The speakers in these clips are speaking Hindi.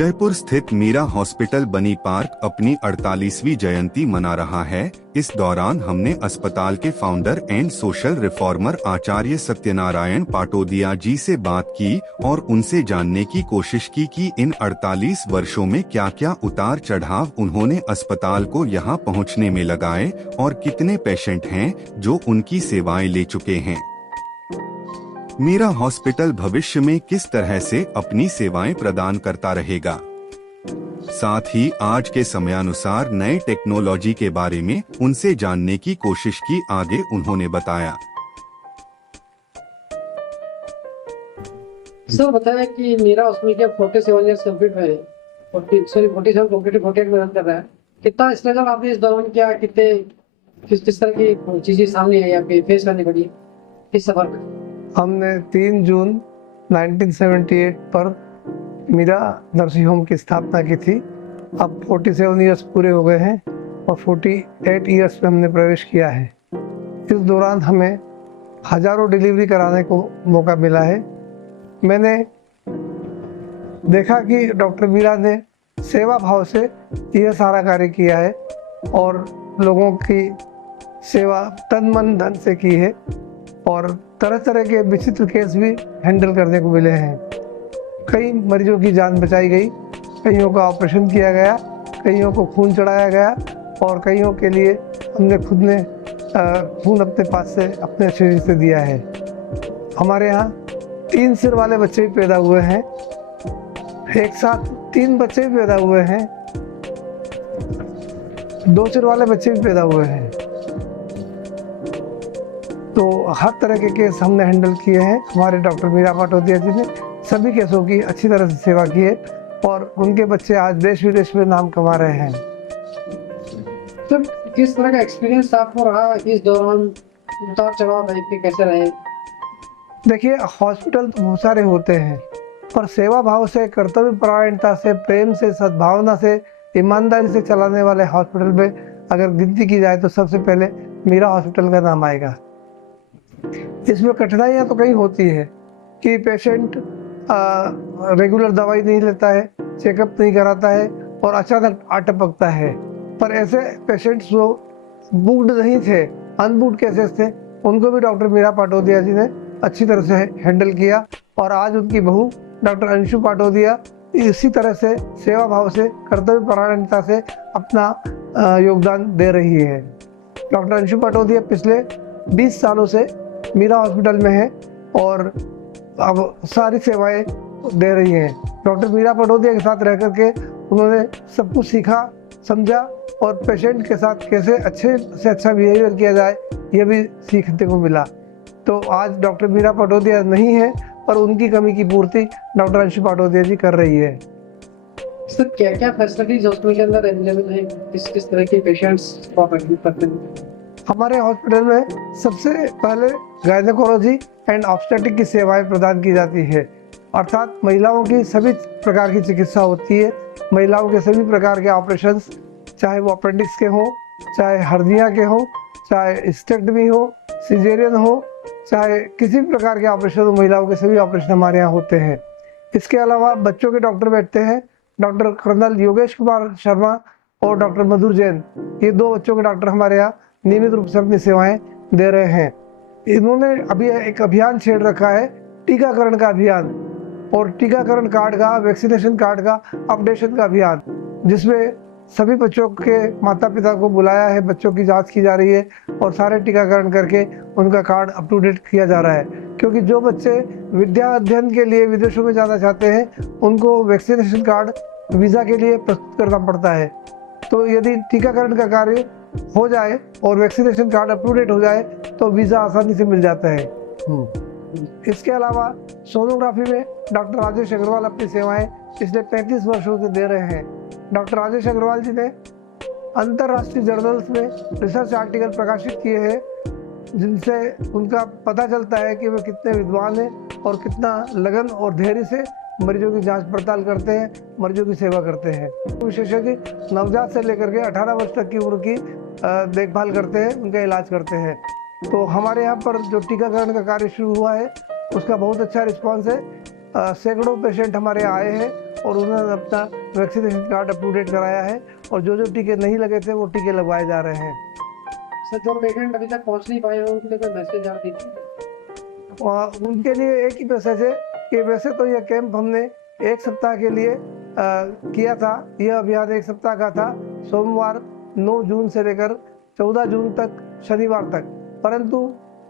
जयपुर स्थित मीरा हॉस्पिटल बनी पार्क अपनी 48वीं जयंती मना रहा है। इस दौरान हमने अस्पताल के फाउंडर एंड सोशल रिफॉर्मर आचार्य सत्यनारायण पाटोदिया जी से बात की और उनसे जानने की कोशिश की कि इन 48 वर्षों में क्या क्या उतार चढ़ाव उन्होंने अस्पताल को यहां पहुंचने में लगाए और कितने पेशेंट हैं जो उनकी सेवाएं ले चुके हैं। मीरा हॉस्पिटल भविष्य में किस तरह से अपनी सेवाएं प्रदान करता रहेगा। साथ ही आज के समयानुसार नए टेक्नोलॉजी के बारे में उनसे जानने की कोशिश की। आगे उन्होंने बताया। सर बताया कि मीरा हॉस्पिटल के 47 ईयर्स कंप्लीट हुए हैं, 47 कंप्लीट 48 में रन कर रहा है। कितना स्ट्रगल आपने इस दौरान किया, कितने किस तरह की चीजें सामने आई आपके फेस करनी पड़ी इस सफर में? हमने 3 जून 1978 पर मीरा नर्सिंग होम की स्थापना की थी। अब 47 ईयर्स पूरे हो गए हैं और 48 ईयर्स में हमने प्रवेश किया है। इस दौरान हमें हजारों डिलीवरी कराने को मौका मिला है। मैंने देखा कि डॉक्टर मीरा ने सेवा भाव से यह सारा कार्य किया है और लोगों की सेवा तन मन धन से की है और तरह तरह के विचित्र केस भी हैंडल करने को मिले हैं। कई मरीजों की जान बचाई गई, कईयों का ऑपरेशन किया गया, कईयों को खून चढ़ाया गया और कईयों के लिए हमने खुद ने खून अपने पास से अपने शरीर से दिया है। हमारे यहाँ 3 सिर वाले बच्चे भी पैदा हुए हैं, एक साथ 3 बच्चे भी पैदा हुए हैं, 2 सिर वाले बच्चे भी पैदा हुए हैं। तो हर तरह के केस हमने हैंडल किए हैं। हमारे डॉक्टर मीरा पाटोदिया जी ने सभी केसों की अच्छी तरह से सेवा की है और उनके बच्चे आज देश विदेश में नाम कमा रहे हैं। तो किस तरह का एक्सपीरियंस आपको रहा इस दौरान, उतार चढ़ाव लाइफ के कैसे रहे? देखिए, हॉस्पिटल तो बहुत सारे होते हैं पर सेवा भाव से, कर्तव्य परायणता से, प्रेम से, सद्भावना से, ईमानदारी से चलाने वाले हॉस्पिटल में अगर गिनती की जाए तो सबसे पहले मीरा हॉस्पिटल का नाम आएगा। इसमें कठिनाइयाँ तो कई होती है कि पेशेंट रेगुलर दवाई नहीं लेता है, चेकअप नहीं कराता है और अचानक अटपकता है। पर ऐसे पेशेंट्स जो बुक्ड नहीं थे, अनबुक्ड केसेस थे, उनको भी डॉक्टर मीरा पाटोदिया जी ने अच्छी तरह से हैंडल किया और आज उनकी बहू डॉक्टर अंशु पाटोदिया इसी तरह से सेवा भाव से, कर्तव्य परायणता से अपना योगदान दे रही है। डॉक्टर अंशु पाटोदिया पिछले 20 सालों से मीरा हॉस्पिटल में है और अब सारी सेवाएं दे रही हैं। डॉक्टर मीरा पाटोदिया के साथ रह करके उन्होंने सब कुछ सीखा, समझा और पेशेंट के साथ कैसे अच्छे से अच्छा बिहेवियर किया जाए यह भी सीखने को मिला। तो आज डॉक्टर मीरा पाटोदिया नहीं है पर उनकी कमी की पूर्ति डॉक्टर अंशु पाटोदिया जी कर रही है। सर क्या क्या फैसिलिटीज हॉस्पिटल के अंदर अवेलेबल है, किस तरह के पेशेंट्स को आप एडमिट करते हैं? हमारे हॉस्पिटल में सबसे पहले गायनेकोलॉजी एंड ऑब्स्टेट्रिक की सेवाएं प्रदान की जाती है, अर्थात महिलाओं की सभी प्रकार की चिकित्सा होती है। महिलाओं के सभी प्रकार के ऑपरेशंस, चाहे वो अपेंडिक्स के हों, चाहे हर्निया के हों, चाहे स्टेक्टमी हो, सिजेरियन हो, चाहे किसी भी प्रकार के ऑपरेशन हो, महिलाओं के सभी ऑपरेशन हमारे यहाँ होते हैं। इसके अलावा बच्चों के डॉक्टर बैठते हैं, डॉक्टर कर्नल योगेश कुमार शर्मा और डॉक्टर मधुर जैन। ये 2 बच्चों के डॉक्टर हमारे यहाँ नियमित रूप से अपनी सेवाएं दे रहे हैं। इन्होंने अभी एक अभियान छेड़ रखा है, टीकाकरण का अभियान और टीकाकरण कार्ड का, वैक्सीनेशन कार्ड का अपडेशन का अभियान, जिसमें सभी बच्चों के माता पिता को बुलाया है, बच्चों की जांच की जा रही है और सारे टीकाकरण करके उनका कार्ड अप टू डेट किया जा रहा है। क्योंकि जो बच्चे विद्या अध्ययन के लिए विदेशों में जाना चाहते हैं उनको वैक्सीनेशन कार्ड वीज़ा के लिए प्रस्तुत करना पड़ता है। तो यदि टीकाकरण का कार्य हो जाए और vaccination card up to date हो जाए तो वीज़ा आसानी से मिल जाता है। इसके अलावा सोनोग्राफी में डॉक्टर राजेश अग्रवाल अपनी सेवाएं पिछले 35 वर्षों से दे रहे हैं। डॉक्टर राजेश अग्रवाल जी ने अंतर्राष्ट्रीय जर्नल्स में रिसर्च आर्टिकल प्रकाशित किए हैं जिनसे उनका पता चलता है कि वे कितने विद्वान हैं और कितना लगन और धैर्य से मरीजों की जांच पड़ताल करते हैं, मरीजों की सेवा करते हैं। विशेषज्ञ नवजात से लेकर के 18 वर्ष तक की उम्र की देखभाल करते हैं, उनका इलाज करते हैं। तो हमारे यहाँ पर जो टीकाकरण का कार्य शुरू हुआ है उसका बहुत अच्छा रिस्पांस है। सैकड़ों पेशेंट हमारे आए हैं और उन्होंने अपना vaccination card up to date कराया है और जो टीके नहीं लगे थे वो टीके लगवाए जा रहे हैं। सर जो पेशेंट अभी तक पहुंच नहीं पाए हैं उनके लिए कोई मैसेज आप दीजिए। और उनके लिए एक ही मैसेज है कि वैसे तो यह कैंप हमने 1 सप्ताह के लिए किया था। यह अभियान 1 सप्ताह का था, सोमवार 9 जून से लेकर 14 जून तक, शनिवार तक। परंतु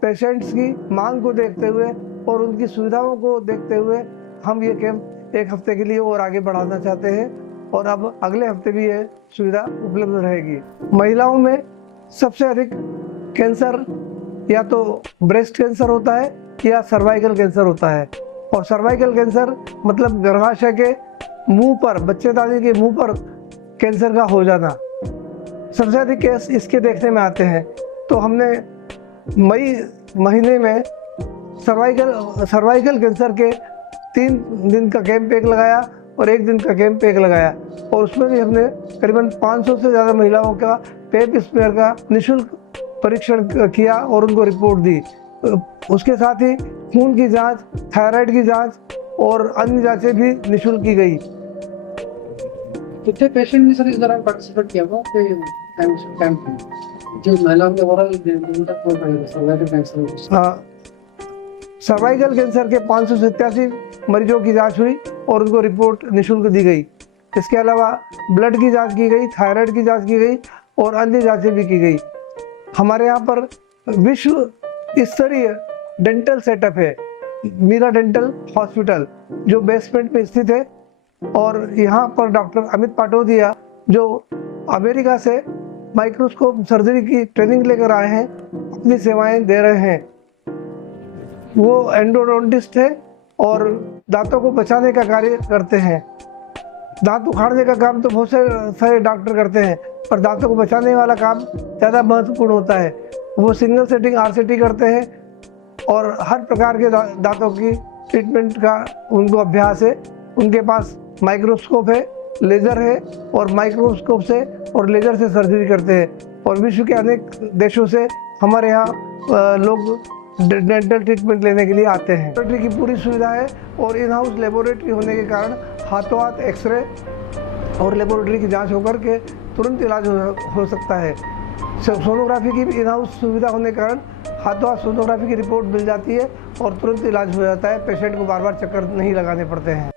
पेशेंट्स की मांग को देखते हुए और उनकी सुविधाओं को देखते हुए हम ये कैंप 1 हफ्ते के लिए और आगे बढ़ाना चाहते हैं और अब अगले हफ्ते भी ये सुविधा उपलब्ध रहेगी। महिलाओं में सबसे अधिक कैंसर या तो ब्रेस्ट कैंसर होता है या सर्वाइकल कैंसर होता है। और सर्वाइकल कैंसर मतलब गर्भाशय के मुंह पर, बच्चेदानी के मुंह पर कैंसर का हो जाना। सबसे अधिक केस इसके देखने में आते हैं। तो हमने मई महीने में सर्वाइकल कैंसर के 3 दिन का कैंप एक लगाया और 1 दिन का कैंप एक लगाया और उसमें भी हमने करीबन 500 से ज़्यादा महिलाओं का पेप स्मेयर का निःशुल्क परीक्षण किया और उनको रिपोर्ट दी। उसके साथ ही खून की जांच, थायराइड की जांच और अन्य जांचें भी निःशुल्क की गई। कितने पेशेंट ने सर इस दौरान पार्टिसिपेट किया वो कैंप में जो महिलाओं के overall cervical cancer? Cervical cancer के 587 मरीजों की जांच हुई और उनको रिपोर्ट निःशुल्क दी गई। इसके अलावा ब्लड की जांच की गई, थायराइड की जांच की गई और अन्य जांचें भी की गई। हमारे यहाँ पर विश्व स्तरीय डेंटल सेटअप है, मीरा डेंटल हॉस्पिटल, जो बेसमेंट में स्थित है। और यहाँ पर डॉक्टर अमित पाटोदिया जो अमेरिका से माइक्रोस्कोप सर्जरी की ट्रेनिंग लेकर आए हैं, अपनी सेवाएं दे रहे हैं। वो एंडोडोंटिस्ट है और दांतों को बचाने का कार्य करते हैं। दांत उखाड़ने का काम तो बहुत सारे डॉक्टर करते हैं, पर दांतों को बचाने वाला काम ज़्यादा महत्वपूर्ण होता है। वो सिंगल सेटिंग RCT करते हैं और हर प्रकार के दांतों की ट्रीटमेंट का उनको अभ्यास है। उनके पास माइक्रोस्कोप है, लेज़र है और माइक्रोस्कोप से और लेज़र से सर्जरी करते हैं। और विश्व के अनेक देशों से हमारे यहाँ लोग डेंटल ट्रीटमेंट लेने के लिए आते हैं। लेबोरेटरी की पूरी सुविधा है और इन हाउस लेबोरेटरी होने के कारण हाथों हाथ एक्सरे और लेबोरेटरी की जांच होकर के तुरंत इलाज हो सकता है। सोनोग्राफी की भी इन हाउस सुविधा होने के कारण हाथों हाथ सोनोग्राफी की रिपोर्ट मिल जाती है और तुरंत इलाज हो जाता है। पेशेंट को बार बार चक्कर नहीं लगाने पड़ते हैं।